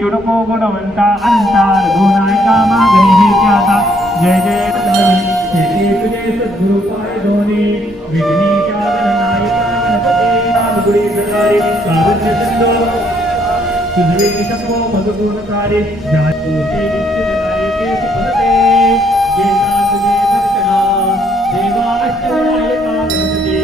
चुडको गुणवंता अनंता रघुनायका मागणी हे ख्याता जय जय हे तुझे सद्गुरु पाय धोनी विघ्नेशा गणनायका गणपती नामगुणी प्रकारे कारुण्य सिंधो तुझे निशको मधुगुणकारी जातूते निश्चित नायके सुपदते जेता तुझे दर्शना देवा अष्टनायका गणपती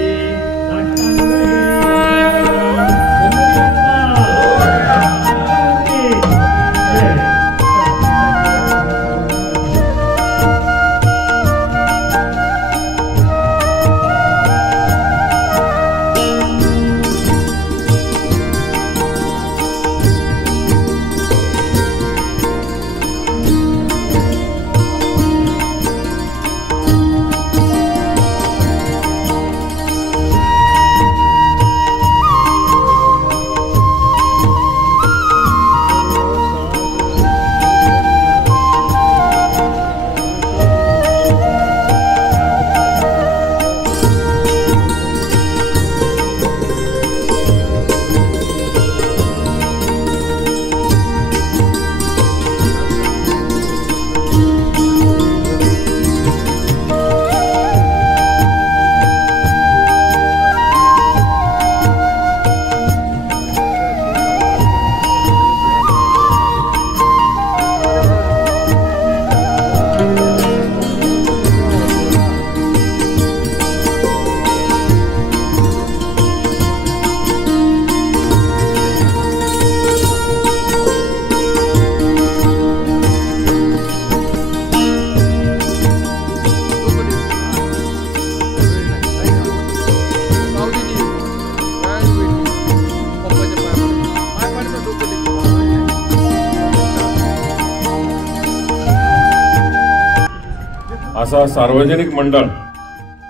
असा सार्वजनिक मंडळ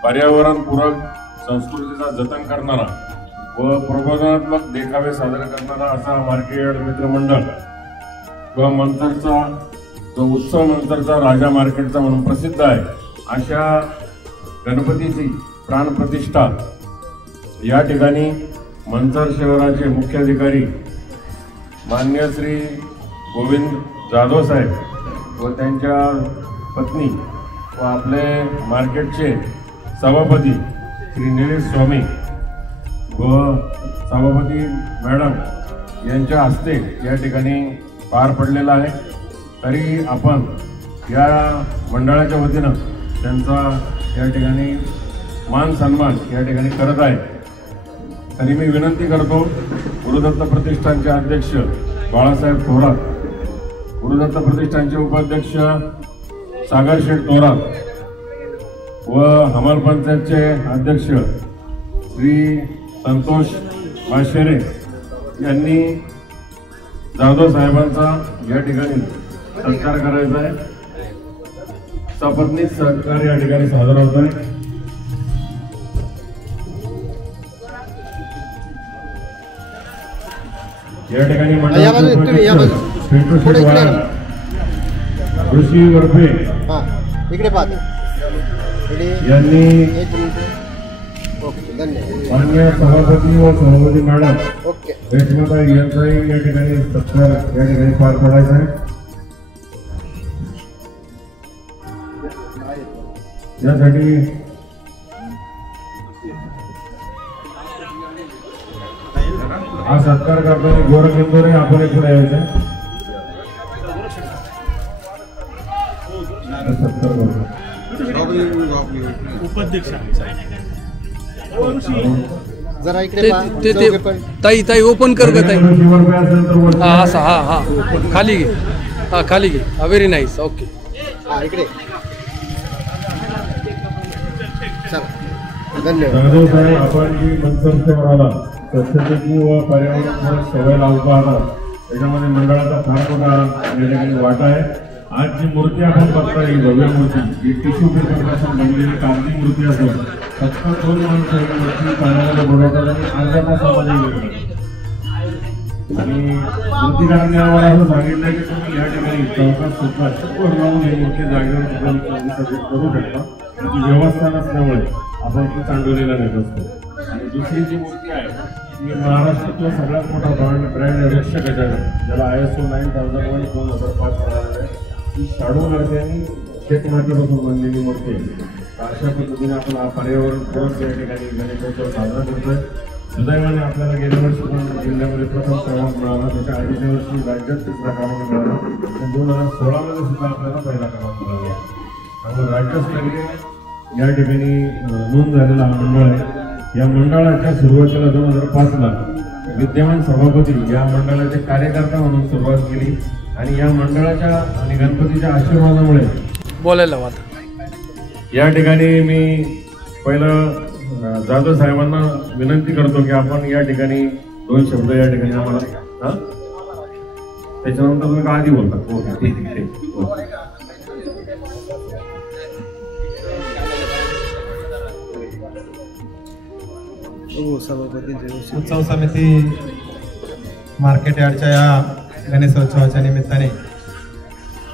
पर्यावरणपूरक संस्कृतीचा जतन करणारा व प्रबोधनात्मक देखावे सादर करणारा असा मार्केट मित्र मंडळ व मंतरचा जो उत्सव मंतरचा राजा मार्केटचा म्हणून प्रसिद्ध आहे अशा गणपतीची प्राणप्रतिष्ठा या ठिकाणी मंतर शहराचे मुख्याधिकारी मान्य श्री गोविंद जाधव साहेब व त्यांच्या पत्नी व आपले मार्केटचे सभापती श्री निलेश स्वामी व सभापती मॅडम यांच्या हस्ते या ठिकाणी पार पडलेला आहे। तरी आपण या मंडळाच्या वतीनं त्यांचा या ठिकाणी मान सन्मान या ठिकाणी करत आहे। तरी मी विनंती करतो गुरुदत्त प्रतिष्ठानचे अध्यक्ष बाळासाहेब थोरात, गुरुदत्त प्रतिष्ठानचे उपाध्यक्ष सागर शेठ थोरात व हमाल पंचायतचे अध्यक्ष श्री संतोष माशेरे यांनी जाधव साहेबांचा या ठिकाणी सत्कार करायचा आहे। सपत्नीच सत्कार या ठिकाणी सादर होत आहे। या ठिकाणी ऋषी वर्फे यांनी मान्य सभापती व सभापती मॅडम रेश्माताई यांचाही या ठिकाणी सत्कार या ठिकाणी पार पडायचा आहे। यासाठी हा सत्कार करताना गोरखिंदोरे आपण एक पुढे यायचं उपाध्यक्ष जरा इकडे ताई ताई ओपन कर ग ताई। हा असा हा हा खाली घे, हा खाली घे, हा व्हेरी नाईस, ओके हा इकडे धन्यवाद साहेब। आपण जी मंचवर आला स्वच्छतेची व पर्यावरण सवय लावतो आला त्याच्यामध्ये मंडळाचा फार मोठा या ठिकाणी वाटा आहे। आज जी मूर्ती आपण बघताय ही भव्य मूर्ती ही टिश्यू पेपरपासून बनलेली कागदी मूर्ती असेल। फक्त 2 माणसं ही मूर्ती कार्यालयाला बोलवतात आणि अर्ध्याचा समाजही घेतात आणि मूर्तीकारांनी असं सांगितलं की तुम्ही या ठिकाणी चौकात सुद्धा चक्कर लावून ही मूर्ती जागेवर करू शकता। त्याची व्यवस्था नसल्यामुळे आपण ती चांडवलेला नेत असतो। आणि दुसरी जी मूर्ती आहे की महाराष्ट्रातला सगळ्यात मोठा ब्रँड वृक्ष गजानन, ज्याला ISO 9001 2005 मिळालेला आहे. ही शाडू नरक्यांनी शेतमातीपासून बनलेली मूर्ती आहे. अशा पद्धतीने आपण हा पर्यावरणपूरक या ठिकाणी गणेशोत्सव साजरा करतोय. सुदैवाने आपल्याला गेल्या वर्षी पण जिल्ह्यामध्ये प्रथम क्रमांक मिळाला, त्याच्या आधीच्या वर्षी राज्यात तिसरा क्रमांक मिळाला, आणि 2016 मध्ये सुद्धा आपल्याला पहिला क्रमांक मिळाला. त्यामुळे राज्यस्तरीय या ठिकाणी नोंद झालेला हा मंडळ आहे. या मंडळाच्या सुरुवातीला 2005 ला विद्यमान सभापती या मंडळाचे कार्यकर्ता म्हणून सुरुवात केली आणि या मंडळाच्या आणि गणपतीच्या आशीर्वादामुळे बोलायला वाद या ठिकाणी मी पहिलं जाधव साहेबांना विनंती करतो की आपण या ठिकाणी 2 शब्द या ठिकाणी आम्हाला त्याच्यानंतर तुम्ही का आधी बोलता. ओके, ठीक आहे. उत्सव समिती मार्केट यार्डच्या या गणेशोत्सवाच्या निमित्ताने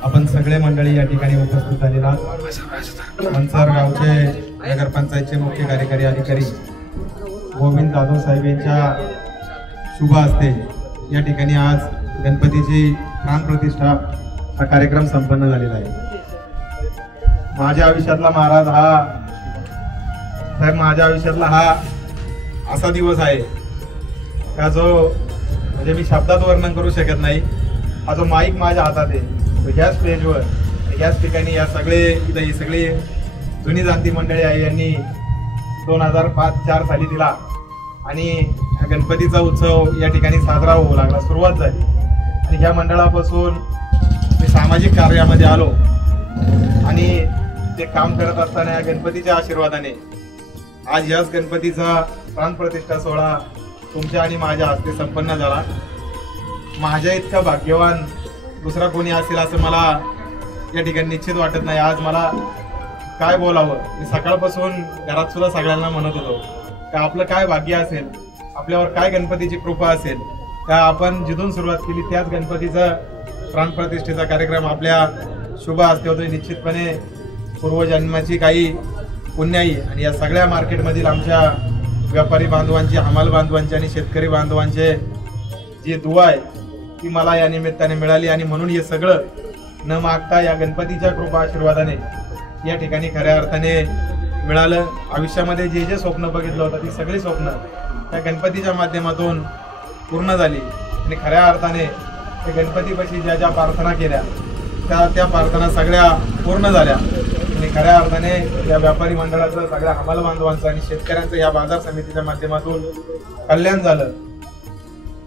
आपण सगळे मंडळी या ठिकाणी उपस्थित झालेला. मनसर गावचे नगरपंचायतचे मुख्य कार्यकारी अधिकारी गोविंद जाधव साहेब यांच्या शुभ हस्ते या ठिकाणी आज गणपतीची प्राणप्रतिष्ठा हा कार्यक्रम संपन्न झालेला आहे. माझ्या आयुष्यातला महाराज माझ्या आयुष्यातला हा असा दिवस आहे का जो म्हणजे मी शब्दात वर्णन करू शकत नाही. हा जो माईक माझ्या हातात आहे, ह्या स्टेजवर याच ठिकाणी या सगळे इथं ही सगळी जुनी जाणती मंडळी आहे, यांनी 2005-04 साली दिला आणि गणपतीचा उत्सव या ठिकाणी साजरा होऊ लागला, सुरुवात झाली. आणि या मंडळापासून मी सामाजिक कार्यामध्ये आलो आणि ते काम करत असताना या गणपतीच्या आशीर्वादाने आज याच गणपतीचा प्राणप्रतिष्ठा सोहळा तुमच्या आणि माझ्या हस्ते संपन्न झाला. माझ्या इतका भाग्यवान दुसरा कोणी असेल असं मला या ठिकाणी निश्चित वाटत नाही. आज मला काय बोलावं, मी सकाळपासून घरात सुद्धा सगळ्यांना म्हणत होतो का आपलं काय भाग्य असेल, आपल्यावर काय गणपतीची कृपा असेल का आपण जिथून सुरुवात केली त्याच गणपतीचा प्राणप्रतिष्ठेचा कार्यक्रम आपल्या शुभ हस्ते होतोय. निश्चितपणे पूर्वजन्माची काही पुण्याई आणि या सगळ्या मार्केटमधील आमच्या व्यापारी बांधवांची, हमाल बांधवांची आणि शेतकरी बांधवांचे जी दुआ आहे ती मला या निमित्ताने मिळाली. आणि म्हणून हे सगळं न मागता या गणपतीच्या कृपा आशीर्वादाने या ठिकाणी खऱ्या अर्थाने मिळालं. आयुष्यामध्ये जे जे स्वप्न बघितलं होतं ती सगळी स्वप्न त्या गणपतीच्या माध्यमातून पूर्ण झाली आणि खऱ्या अर्थाने त्या गणपतीपाशी ज्या ज्या प्रार्थना केल्या त्या प्रार्थना सगळ्या पूर्ण झाल्या आणि खऱ्या अर्थाने या व्यापारी मंडळाचं, सगळ्या हमाल बांधवांचं आणि शेतकऱ्यांचं या बाजार समितीच्या माध्यमातून कल्याण झालं.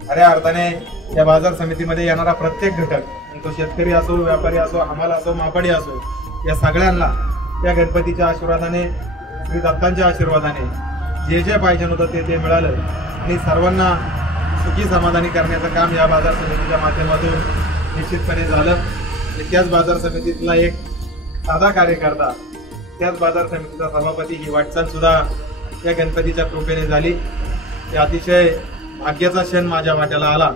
खऱ्या अर्थाने या बाजार समितीमध्ये येणारा प्रत्येक घटक, तो शेतकरी असो, व्यापारी असो, हमाल असो, मापाडी असो, या सगळ्यांना त्या गणपतीच्या आशीर्वादाने, श्री दत्तांच्या आशीर्वादाने जे जे पाहिजे होतं ते मिळालं आणि सर्वांना सुखी समाधानी करण्याचं काम या बाजार समितीच्या माध्यमातून निश्चितपणे झालं. आणि त्याच बाजार समितीतला एक साधा कार्यकर्ता, त्याच बाजार समितीचा सभापती ही वाटचाल सुद्धा या गणपतीच्या कृपेने झाली. ते अतिशय भाग्याचा क्षण माझ्या वाट्याला आला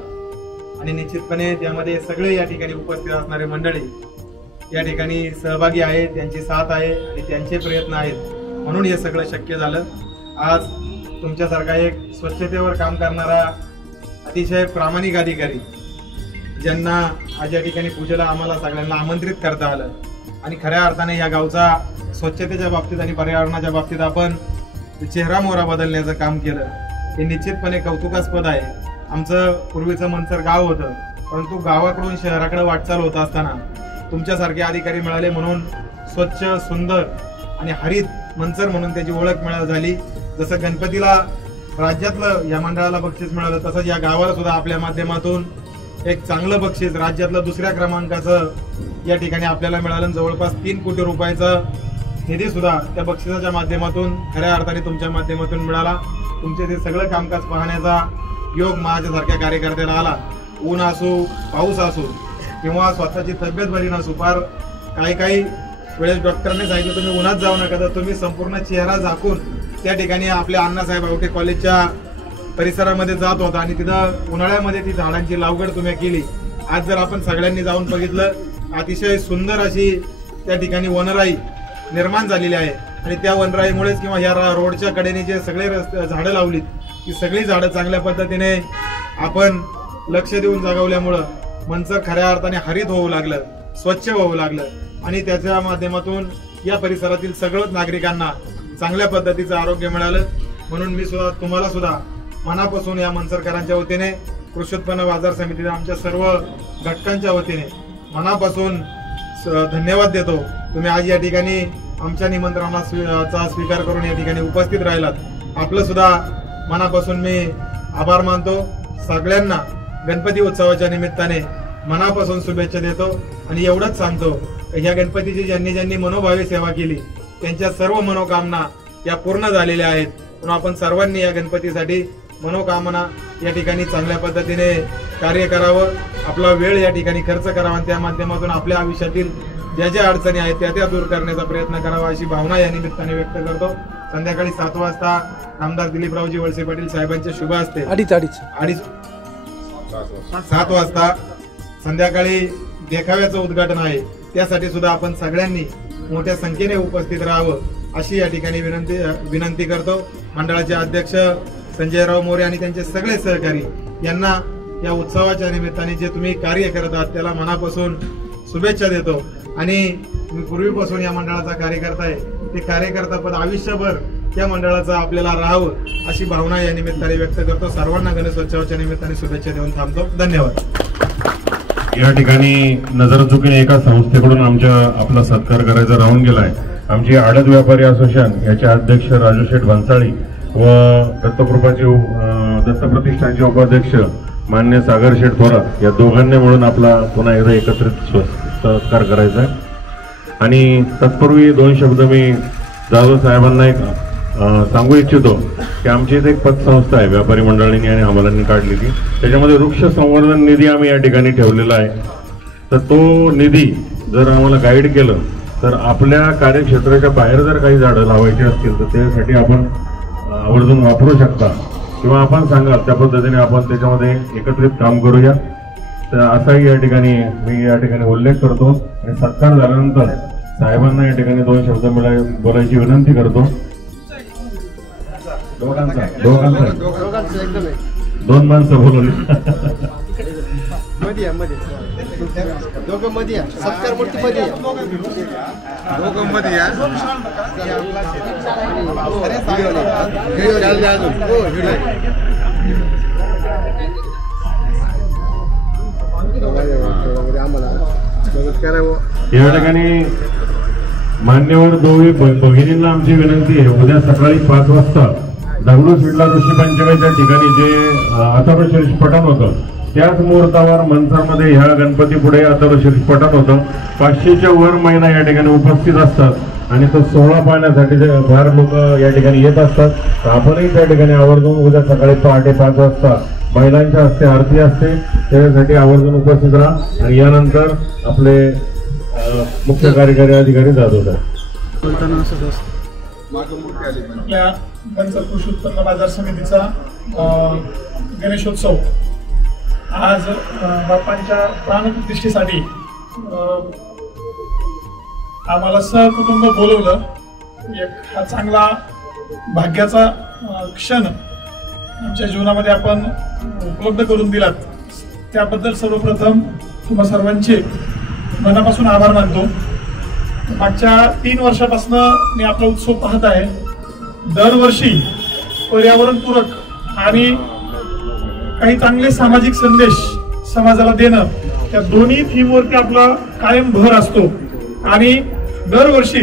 आणि निश्चितपणे त्यामध्ये सगळे या ठिकाणी उपस्थित असणारे मंडळी या ठिकाणी सहभागी आहेत, त्यांची साथ आहे आणि त्यांचे प्रयत्न आहेत म्हणून हे सगळं शक्य झालं. आज तुमच्यासारखा एक स्वच्छतेवर काम करणारा अतिशय प्रामाणिक अधिकारी ज्यांना आज या ठिकाणी पूजेला आम्हाला सगळ्यांना आमंत्रित करता आलं आणि खऱ्या अर्थाने या गावचा स्वच्छतेच्या बाबतीत आणि पर्यावरणाच्या बाबतीत आपण चेहरा मोहरा बदलण्याचं काम केलं, हे निश्चितपणे कौतुकास्पद आहे. आमचं पूर्वीचं मनसर गाव होतं, परंतु गावाकडून शहराकडे वाटचाल होत असताना तुमच्यासारखे अधिकारी मिळाले म्हणून स्वच्छ, सुंदर आणि हरित मनसर म्हणून त्याची ओळख झाली. जसं गणपतीला राज्यातलं या मंडळाला बक्षीस मिळालं, तसंच या गावाला सुद्धा आपल्या माध्यमातून एक चांगलं बक्षीस, राज्यातलं 2ऱ्या क्रमांकाचं या ठिकाणी आपल्याला मिळालं. जवळपास 3 कोटी रुपयाचा निधी सुद्धा त्या बक्षिसाच्या माध्यमातून खऱ्या अर्थाने तुमच्या माध्यमातून मिळाला. तुमचे ते सगळं कामकाज पाहण्याचा योग माझ्यासारख्या कार्यकर्त्याला आला. ऊन असो, पाऊस असो किंवा स्वतःची तब्येत बरी नसो, फार काही वेळेस डॉक्टरने सांगितलं तुम्ही उन्हात जाऊ नका, तर तुम्ही संपूर्ण चेहरा झाकून त्या ठिकाणी आपल्या अण्णासाहेब आवटे कॉलेजच्या परिसरामध्ये जात होता आणि तिथं उन्हाळ्यामध्ये ती झाडांची लागवड तुम्ही केली. आज जर आपण सगळ्यांनी जाऊन बघितलं, अतिशय सुंदर अशी त्या ठिकाणी वनराई निर्माण झालेली आहे आणि त्या वनराईमुळेच किंवा या रोडच्या कडेने जे सगळे झाडं लावलीत की सगळी झाडं चांगल्या पद्धतीने आपण लक्ष देऊन जगवल्यामुळं मंचर खऱ्या अर्थाने हरित होऊ लागलं, स्वच्छ होऊ लागलं आणि त्याच्या माध्यमातून या परिसरातील सगळ्याच नागरिकांना चांगल्या पद्धतीचं आरोग्य मिळालं. म्हणून मी सुद्धा तुम्हाला सुद्धा मनापासून या मंचरकरांच्या वतीने, कृषी उत्पन्न बाजार समितीच्या आमच्या सर्व घटकांच्या वतीने मनापासून धन्यवाद देतो. तुम्ही आज या ठिकाणी आमच्या निमंत्रणाचा स्वीकार करून या ठिकाणी उपस्थित राहिलात. आपलं सुद्धा मनापासून मी आभार मानतो. सगळ्यांना गणपती उत्सवाच्या निमित्ताने मनापासून शुभेच्छा देतो आणि एवढंच सांगतो, ह्या गणपतीची ज्यांनी ज्यांनी मनोभावे सेवा केली त्यांच्या सर्व मनोकामना या पूर्ण झालेल्या आहेत. म्हणून आपण सर्वांनी या गणपतीसाठी मनोकामना या ठिकाणी चांगल्या पद्धतीने कार्य करावं, आपला वेळ या ठिकाणी खर्च करावा आणि त्या माध्यमातून आपल्या आयुष्यातील ज्या ज्या अडचणी आहेत त्या दूर करण्याचा प्रयत्न करावा अशी भावना या निमित्ताने व्यक्त करतो. संध्याकाळी 7 वाजता आमदार दिलीपरावजी वळसे पाटील साहेबांच्या शुभ हस्ते 7 वाजता संध्याकाळी देखाव्याचं उद्घाटन आहे. त्यासाठी सुद्धा आपण सगळ्यांनी मोठ्या संख्येने उपस्थित राहावं अशी या ठिकाणी विनंती करतो. मंडळाचे अध्यक्ष संजयराव मोरे आणि त्यांचे सगळे सहकारी यांना या उत्सवाच्या निमित्ताने जे तुम्ही कार्य करत आहात त्याला मनापासून शुभेच्छा देतो. आणि मी पूर्वीपासून या मंडळाचा कार्यकर्ता आहे, ते कार्यकर्ता पद आयुष्यभर त्या मंडळाचं आपल्याला राहावं अशी भावना या निमित्ताने व्यक्त करतो. सर्वांना गणेशोत्सवाच्या निमित्ताने शुभेच्छा देऊन थांबतो. धन्यवाद. या ठिकाणी नजर चुकीने एका संस्थेकडून आपला सत्कार करायचा राहून गेलाय. आमचे आडत व्यापारी असोसिएशन याचे अध्यक्ष राजू शेठ भन्साळी व दत्त प्रतिष्ठानचे उपाध्यक्ष मान्य सागर शेठ थोरात या दोघांनी मिळून आपला पुन्हा एकदा एकत्रित सत्कार करायचा आहे. आणि तत्पूर्वी 2 शब्द मी जाधव साहेबांना एक सांगू इच्छितो की आमची इथे एक पतसंस्था आहे व्यापारी मंडळांनी आणि अंमलांनी काढलेली. त्याच्यामध्ये वृक्ष संवर्धन निधी आम्ही या ठिकाणी ठेवलेला आहे. तर तो निधी जर आम्हाला गाईड केलं तर आपल्या कार्यक्षेत्राच्या बाहेर जर काही झाडं लावायची असतील तर त्यासाठी आपण आवर्जून वापरू शकता किंवा आपण सांगाल त्या पद्धतीने आपण त्याच्यामध्ये एकत्रित काम करूया. तर असाही या ठिकाणी मी उल्लेख करतो आणि सत्कार झाल्यानंतर साहेबांना या ठिकाणी 2 शब्द बोलायची विनंती करतो. दोघांचा 2 माणसं बोलवली. दोघं मध्ये या, सत्कार मूर्ती मध्ये या. दोघं मध्ये या. या ठिकाणी मान्यवर दोघे भगिनींना आमची विनंती आहे, उद्या सकाळी 5 वाजता दगडूशेठला ऋषी पंचमीच्या ठिकाणी जे अथर्वशीर्ष पठण होतं त्याच मुहूर्तावर मंचरमध्ये ह्या गणपती पुढे अथर्वशीर्ष पठण होतं. 500च्या वर महिला या ठिकाणी उपस्थित असतात आणि तो सोहळा पाहण्यासाठी फार लोक या ठिकाणी येत असतात. तर आपणही त्या ठिकाणी आवर्जून उद्या सकाळी पहाटे 5 वाजता महिलांच्या हस्ते आरती असते, त्यासाठी आवर्जून उपस्थित राहा. आणि यानंतर आपले मुख्य कार्यकारी अधिकारी जाधव साहेब. या मंचर कृषी उत्पन्न बाजार समितीचा गणेशोत्सव आज बाप्पांच्या प्राणप्रतिष्ठेसाठी आम्हाला सहकुटुंब बोलवलं. एक हा चांगला भाग्याचा क्षण आमच्या जीवनामध्ये आपण उपलब्ध करून दिलात, त्याबद्दल सर्वप्रथम तुम्हा सर्वांचे मनापासून आभार मानतो. मागच्या 3 वर्षापासून मी आपला उत्सव पाहत आहे. दरवर्षी पर्यावरणपूरक आणि काही चांगले सामाजिक संदेश समाजाला देणं, त्या दोन्ही थीमवरती आपला कायम भर असतो. आणि दरवर्षी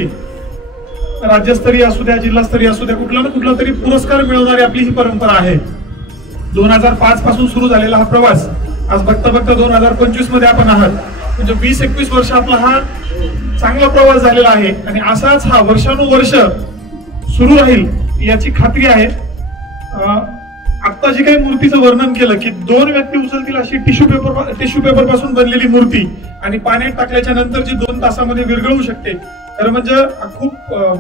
राज्यस्तरीय असू द्या, जिल्हास्तरीय असू द्या, कुठला ना कुठला तरी पुरस्कार मिळवणारी आपली ही परंपरा आहे. 2005 पासून सुरू झालेला हा प्रवास आज बघता बघता 2025 मध्ये आपण आहात. म्हणजे 20-21 वर्ष आपला हा चांगला प्रवास झालेला आहे आणि असाच हा वर्षानुवर्ष सुरू राहील याची खात्री आहे. आता जी काही मूर्तीचं वर्णन केलं की 2 व्यक्ती उचलतील अशी टिश्यू पेपर पासून बनलेली मूर्ती आणि पाण्यात टाकल्याच्या नंतर जी 2 तासामध्ये विरघळू शकते, खरं म्हणजे हा खूप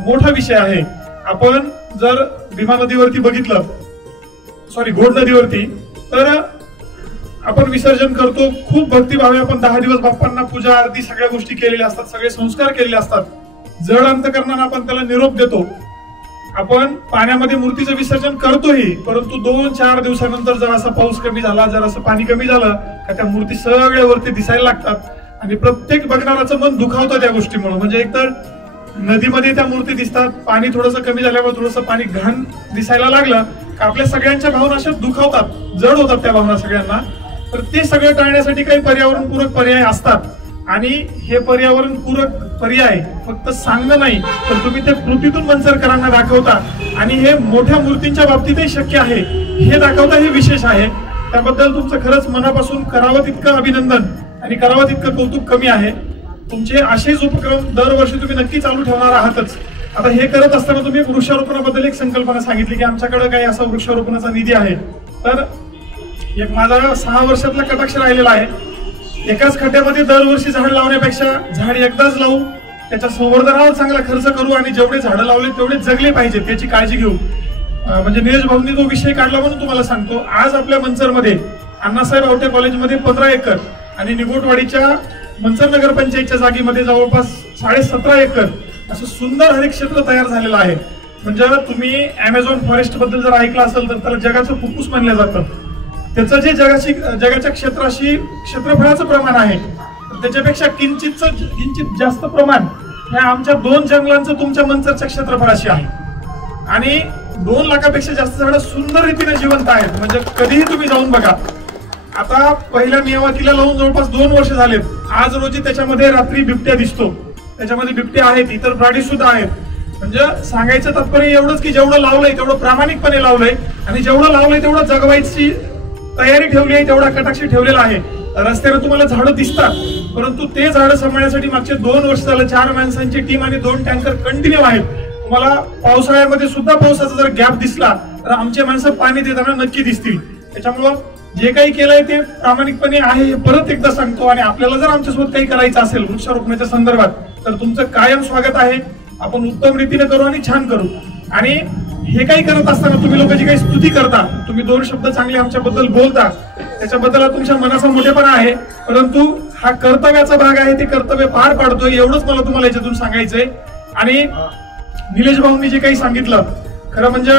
मोठा विषय आहे. आपण जर भीमा नदीवरती बघितलं, घोड नदीवरती, तर आपण विसर्जन करतो, खूप भक्तिभावे आपण 10 दिवस बाप्पांना पूजा आरती सगळ्या गोष्टी केलेल्या असतात, सगळे संस्कार केलेले असतात. जड अंतकरणाने आपण त्याला निरोप देतो आपण पाण्यामध्ये मूर्तीचं विसर्जन करतोही, परंतु 2-4 दिवसानंतर जर असा पाऊस कमी झाला, जर असं पाणी कमी झालं का त्या मूर्ती सगळ्या वरती दिसायला लागतात आणि प्रत्येक बघणाराचं मन दुखावतं त्या गोष्टीमुळे. म्हणजे एकतर नदीमध्ये त्या मूर्ती दिसतात, पाणी थोडंसं कमी झाल्यामुळे थोडंसं पाणी घाण दिसायला लागलं का आपल्या सगळ्यांच्या भावना अशा दुखावतात, जड होतात त्या भावना सगळ्यांना. तर ते सगळं टाळण्यासाठी काही पर्यावरणपूरक पर्याय असतात आणि हे पर्यावरणपूरक पर्याय फक्त सांगणं नाही तर तुम्ही ते कृतीतून मंचरकरांना दाखवता आणि हे मोठ्या मूर्तींच्या बाबतीतही शक्य आहे हे दाखवता, हे विशेष आहे. त्याबद्दल तुमचं खरंच मनापासून करावं तितकं अभिनंदन आणि करावं तितकं कौतुक कमी आहे. तुमचे असेच उपक्रम दरवर्षी तुम्ही नक्की चालू ठेवणार आहातच. आता हे करत असताना तुम्ही वृक्षारोपणाबद्दल एक संकल्पना सांगितली की आमच्याकडे काही असा वृक्षारोपणाचा निधी आहे. तर एक माझा 6 वर्षातला कटाक्ष राहिलेला आहे. एकाच खड्ड्यामध्ये दरवर्षी झाड लावण्यापेक्षा झाड एकदाच लावू, त्याच्या संवर्धनावर चांगला खर्च करू आणि जेवढे झाडं लावले तेवढे जगले पाहिजेत त्याची काळजी घेऊ. म्हणजे निलेश भाऊंनी तो विषय काढला म्हणून तुम्हाला सांगतो. आज आपल्या मंचरमध्ये अण्णासाहेब आवटे कॉलेजमध्ये 15 एकर आणि निगोटवाडीच्या मंचर नगर पंचायतच्या जागेमध्ये जवळपास 17.5 एकर असं सुंदर हरित क्षेत्र तयार झालेलं आहे. म्हणजे तुम्ही अमेझॉन फॉरेस्ट बद्दल जर ऐकलं असेल तर त्याला जगाचं फुफ्फुस मानलं जातं. त्याचं जे जगाच्या क्षेत्राशी क्षेत्रफळाचं प्रमाण आहे त्याच्यापेक्षा किंचित जास्त प्रमाण हे आमच्या 2 जंगलांचं तुमच्या मंचरच्या क्षेत्रफळाशी आहे आणि 2 लाखापेक्षा जास्त झाडं सुंदर रीतीने जिवंत आहेत. म्हणजे कधीही तुम्ही जाऊन बघा. आता पहिल्या मियावाकीला लावून जवळपास 2 वर्ष झालेत. आज रोजी त्याच्यामध्ये रात्री बिबट्या दिसतो, त्याच्यामध्ये बिबट्या आहेत, इतर प्राणी सुद्धा आहेत. म्हणजे सांगायचं तात्पर्य एवढंच की जेवढं लावलंय तेवढं प्रामाणिकपणे लावलंय आणि जेवढं लावलंय तेवढं जगवायची तयारी ठेवली आहे, तेवढा कटाक्ष ठेवलेला आहे. रस्त्यावर तुम्हाला झाडं दिसतात परंतु ते झाडं सांभाळण्यासाठी मागचे 2 वर्ष झालं 4 माणसांची टीम आणि 2 टँकर कंटिन्यू आहेत. तुम्हाला पावसाळ्यामध्ये सुद्धा पावसाचा जर गॅप दिसला तर आमचे माणसं पाणी देताना नक्की दिसतील. त्याच्यामुळं जे काही केलंय ते प्रामाणिकपणे आहे हे परत एकदा सांगतो. आणि आपल्याला जर आमच्यासोबत काही करायचं असेल वृक्षारोपणाच्या संदर्भात तर तुमचं कायम स्वागत आहे. आपण उत्तम रीतीने करू आणि छान करू. आणि हे काही करत असताना तुम्ही लोक जी काही स्तुती करता, तुम्ही 2 शब्द चांगले आमच्याबद्दल बोलता, त्याच्याबद्दल तुमच्या मनाचा मोठेपणा आहे. परंतु हा कर्तव्याचा भाग आहे, ते कर्तव्य पार पाडतोय एवढंच मला तुम्हाला याच्यातून सांगायचंय. आणि निलेश भाऊंनी जे काही सांगितलं खरं म्हणजे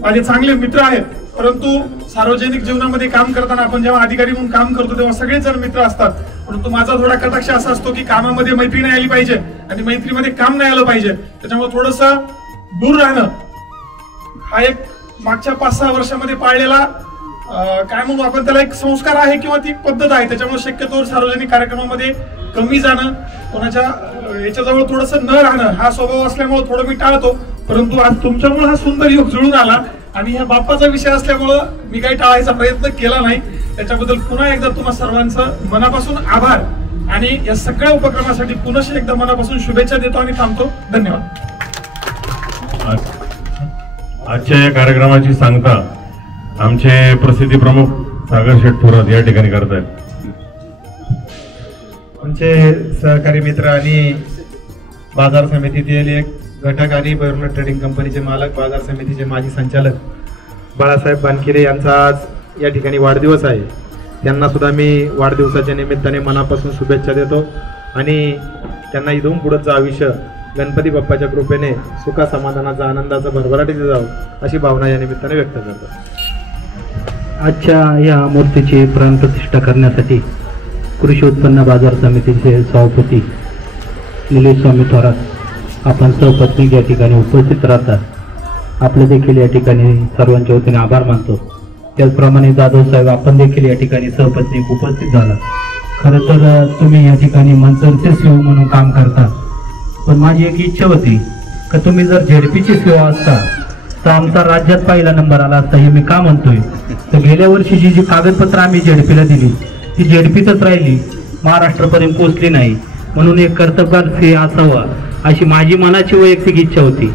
माझे चांगले मित्र आहेत, परंतु सार्वजनिक जीवनामध्ये काम करताना आपण जेव्हा अधिकारी म्हणून काम करतो तेव्हा सगळेच जण मित्र असतात. परंतु माझा थोडा कटाक्ष असा असतो की कामामध्ये मैत्री नाही आली पाहिजे आणि मैत्रीमध्ये काम नाही आलं पाहिजे. त्याच्यामुळे थोडंसं दूर राहणं हा एक मागच्या 5-6 वर्षामध्ये पाळलेला काय म्हणू आपण त्याला एक संस्कार आहे किंवा ती पद्धत आहे. त्याच्यामुळे शक्यतो सार्वजनिक कार्यक्रमामध्ये कमी जाणं, कोणाच्या याच्याजवळ थोडंसं न राहणं हा स्वभाव असल्यामुळे थोडं मी टाळतो. परंतु आज तुमच्यामुळे हा सुंदर योग जुळून आला आणि ह्या बाप्पाचा विषय असल्यामुळं मी काही टाळायचा प्रयत्न केला नाही. त्याच्याबद्दल पुन्हा एकदा तुम्हा सर्वांचं मनापासून आभार आणि या सगळ्या उपक्रमासाठी पुन्हा एकदा मनापासून शुभेच्छा देतो आणि थांबतो. धन्यवाद. आजच्या या कार्यक्रमाची सांगता आमचे प्रसिद्धी प्रमुख सागर शेठ थोरात या ठिकाणी करतायत. आमचे सहकारी मित्र आणि बाजार समितीतील एक घटक आणि बर्मर ट्रेडिंग कंपनीचे मालक, बाजार समितीचे माजी संचालक बाळासाहेब बानकिरे यांचा आज या ठिकाणी वाढदिवस आहे. त्यांना सुद्धा मी वाढदिवसाच्या निमित्ताने मनापासून शुभेच्छा देतो आणि त्यांना इथून पुढचं आयुष्य गणपती बाप्पाच्या कृपेने सुखा समाधानाचा आनंदाचा भरभराटीचं जावं अशी भावना या निमित्ताने व्यक्त करतो. आजच्या या मूर्तीची प्राणप्रतिष्ठा करण्यासाठी कृषी उत्पन्न बाजार समितीचे सभापती निलेश स्वामी थोरात आपण सहपत्नी या ठिकाणी उपस्थित राहतात. आपलं देखील या ठिकाणी सर्वांच्या वतीने आभार मानतो. त्याचप्रमाणे जाधव साहेब आपण देखील या ठिकाणी सहपत्नी उपस्थित झाला. खरं तर तुम्ही या ठिकाणी मंचरचे सीओ म्हणून काम करता, पण माझी एक इच्छा होती की तुम्ही जर झेडपीची सेवा असता तर आमचा राज्यात पहिला नंबर आला असता. हे मी का म्हणतोय तर गेल्या वर्षीची जी कागदपत्र आम्ही झेडपीला दिली ती झेडपीतच राहिली, महाराष्ट्रापर्यंत पोहोचली नाही. म्हणून एक कर्तबगार सीए असावा अशी माझी मनाची वैयक्तिक इच्छा होती.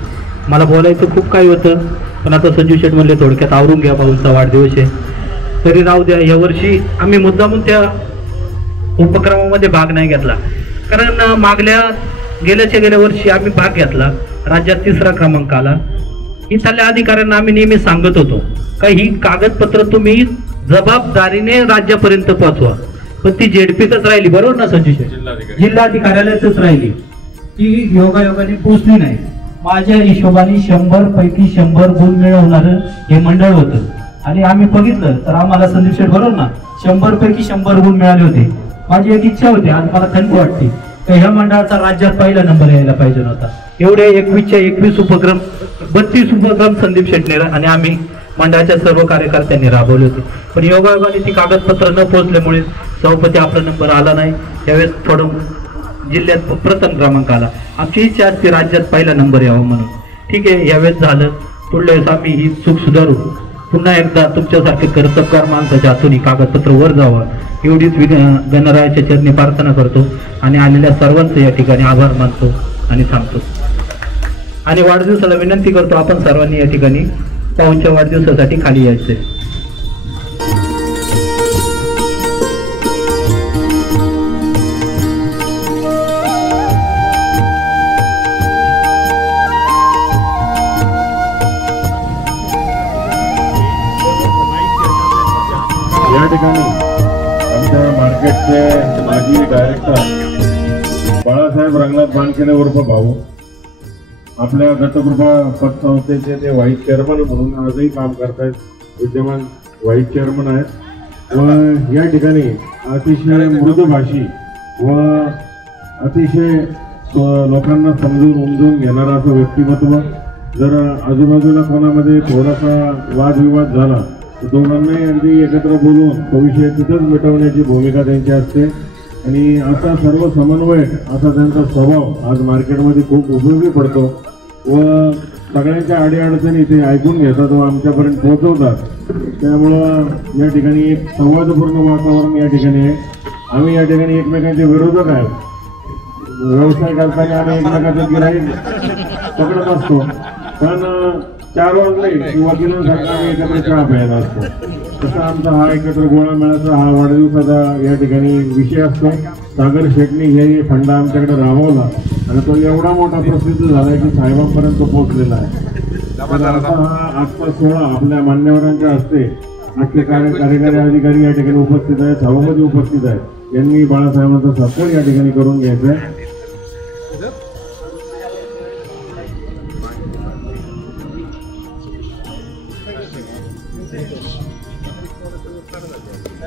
मला बोलायचं खूप काही होतं पण आता संजू शेठ म्हणले थोडक्यात आवरून घ्या, भाऊंचा वाढदिवस आहे तरी राहू द्या. यावर्षी आम्ही मुद्दामून त्या उपक्रमामध्ये भाग नाही घेतला कारण गेल्या वर्षी आम्ही भाग घेतला, राज्यात 3रा क्रमांक आला. इथल्या अधिकाऱ्यांना आम्ही नेहमी सांगत होतो का ही कागदपत्र तुम्ही जबाबदारीने राज्यापर्यंत पोहोचवा, पण ती झेडपीतच राहिली. बरोबर ना संजू शेठ? जिल्हाधिकाऱ्यालयातच राहिली, ती योगायोगाने पोहोचली नाही. माझ्या हिशोबाने 100 पैकी 100 गुण मिळवणारं हे मंडळ होतं आणि आम्ही बघितलं तर आम्हाला संदीप शेठ बरोबर ना 100 पैकी 100 गुण मिळाले होते. माझी एक इच्छा होती, आज मला थंड वाटते तर ह्या मंडळाचा राज्यात पहिला नंबर यायला पाहिजे होता. एवढे 21 उपक्रम 32 उपक्रम संदीप शेठने आणि आम्ही मंडळाच्या सर्व कार्यकर्त्यांनी राबवले होते. पण योगायोगाने ती कागदपत्र न पोहोचल्यामुळे सभापती आपला नंबर आला नाही. त्यावेळेस थोडं जिल्ह्यात प्रथम क्रमांक आला. आमची इच्छा असते राज्यात पहिला नंबर यावा म्हणून. ठीक आहे, यावेळेस झालं. पुढल्या वेळेस आम्ही ही चूक सुधारू. पुन्हा एकदा तुमच्यासारखे कर्तबगार माणसाच्या हातून ही कागदपत्र वर जावं एवढीच गणरायाच्या चरणी प्रार्थना करतो आणि आलेल्या सर्वांचे या ठिकाणी आभार मानतो आणि थांबतो. आणि वाढदिवसाला विनंती करतो आपण सर्वांनी या ठिकाणी पाहुणच्या वाढदिवसासाठी खाली यायचे. या ठिकाणी आमच्या मार्केटचे माजी डायरेक्टर बाळासाहेब रंगनाथ बानखेडे उर्फ भाऊ आपल्या दत्तकृपा पतसंस्थेचे ते व्हाईस चेअरमन म्हणून आजही काम करतायत. विद्यमान व्हाईस चेअरमन आहेत व या ठिकाणी अतिशय मृदुभाषी व अतिशय लोकांना समजून उमजून घेणारं असं व्यक्तिमत्व. जर आजूबाजूला कोणामध्ये थोडासा वादविवाद झाला तर दोघांनाही अगदी एकत्र बोलून तो विषय तिथंच मिटवण्याची भूमिका त्यांची असते आणि असा सर्व समन्वय असा त्यांचा स्वभाव आज मार्केटमध्ये खूप उपयोगी पडतो व सगळ्यांच्या अडीअडचणी ते ऐकून घेतात व आमच्यापर्यंत पोहोचवतात. त्यामुळं या ठिकाणी एक संवादपूर्ण वातावरण या ठिकाणी आहे. आम्ही या ठिकाणी एकमेकांचे विरोधक आहेत. व्यवसाय करताना आम्ही एकमेकांचे गिऱ्हाईक पकडत असतो पण 4 वाजले की वकिलांसारखा आम्ही एकत्र चहा प्यायला असतो. तसा आमचा हा एकत्र गोळा मेळाचा हा वाढदिवसाचा या ठिकाणी विषय असतो. सागर शेटणी हे फंडा आमच्याकडे राबवला आणि तो एवढा मोठा प्रसिद्ध झाला की साहेबांपर्यंत पोहोचलेला आहे. हा आजचा सोहळा आपल्या मान्यवरांच्या हस्ते मुख्य कार्यकारी अधिकारी या ठिकाणी उपस्थित आहेत, सभापती उपस्थित आहेत. यांनी बाळासाहेबांचा सत्कार या ठिकाणी करून घ्यायचा आहे.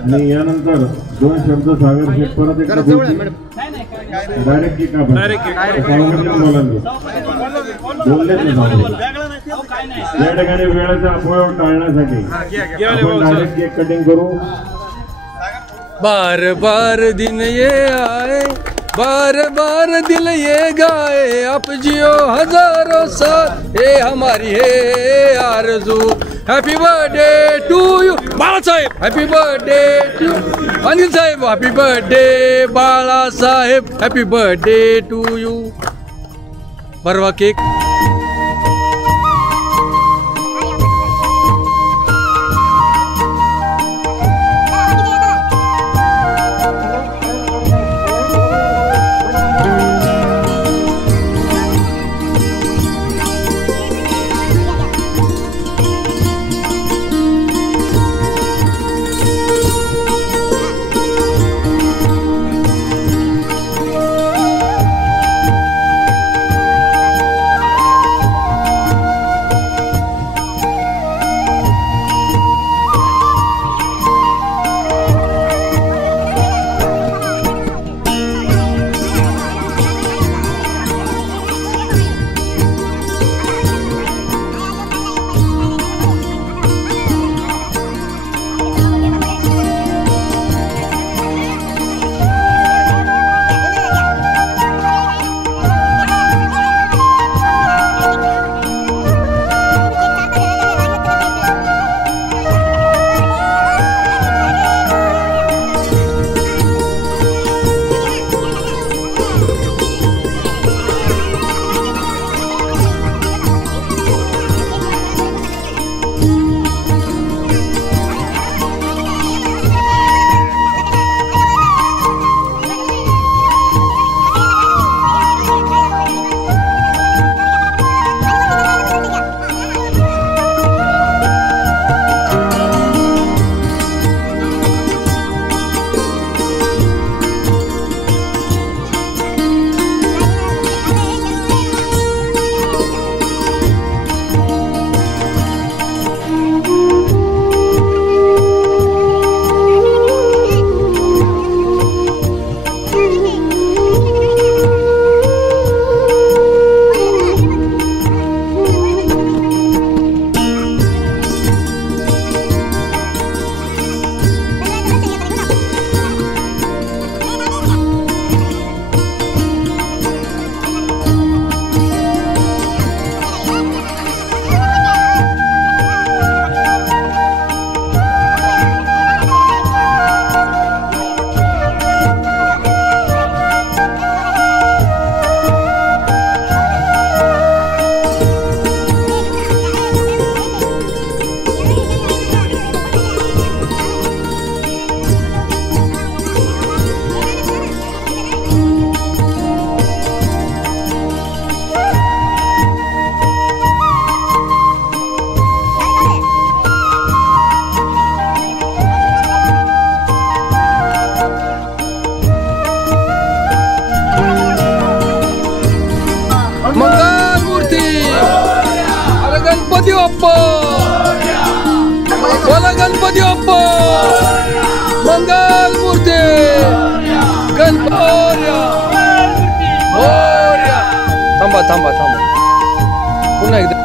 आणि यानंतर 2 शब्द सागर शेठ परत एकदा डायरेक्ट की का बोलले या ठिकाणी वेळेचा अपव्यय टाळण्यासाठी आपण डायरेक्ट केक कटिंग करू. बार बार दिन ये आए बार बार दिल ये गाए आप जियो हजारों साल ये हमारी है आरज़ू. Happy birthday to you Balasaheb. Happy birthday to Anil Saheb. Happy birthday Balasaheb. Happy birthday to you. परवा केक बाप्पा बोला गणपती बाप्पा मंगल मूर्ती गणपती थांबा थांबा थांबा पुन्हा एकदा